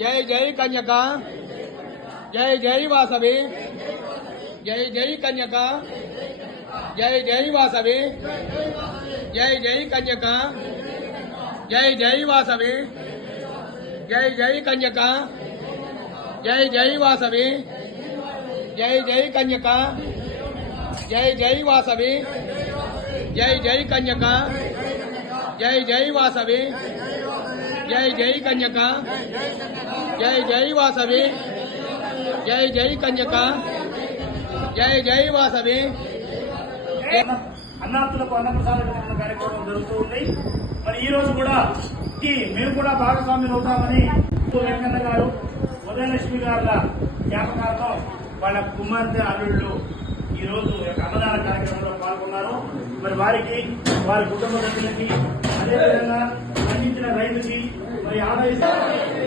जय जय कन्यका जय जय वासवी जय जय कन्यका जय जय वासवी जय जय कन्यका जय जय वासवी जय जय कन्यका जय जय वासवी जय जय कन्यका जय जय वासवी जय जय कन्यका जय जय वासवी జై జై కన్యక. జై జై వాసవి. జై జై కన్యక. జై జై వాసవి. అన్నార్థులకు అన్నప్రసాద వితరణ కార్యక్రమం జరుగుతూ ఉంది. మరి ఈ రోజు కూడా మేము కూడా భాగస్వామ్యులు అవుతామని వెంకన్న గారు ఉదయలక్ష్మి గారుల జ్ఞాపకార్థం వాళ్ళ కుమార్తె అల్లుళ్ళు ఈ రోజు అన్నదాన కార్యక్రమంలో పాల్గొన్నారు. మరి వారికి వారి కుటుంబ సభ్యులకి అదేవిధంగా Always, always.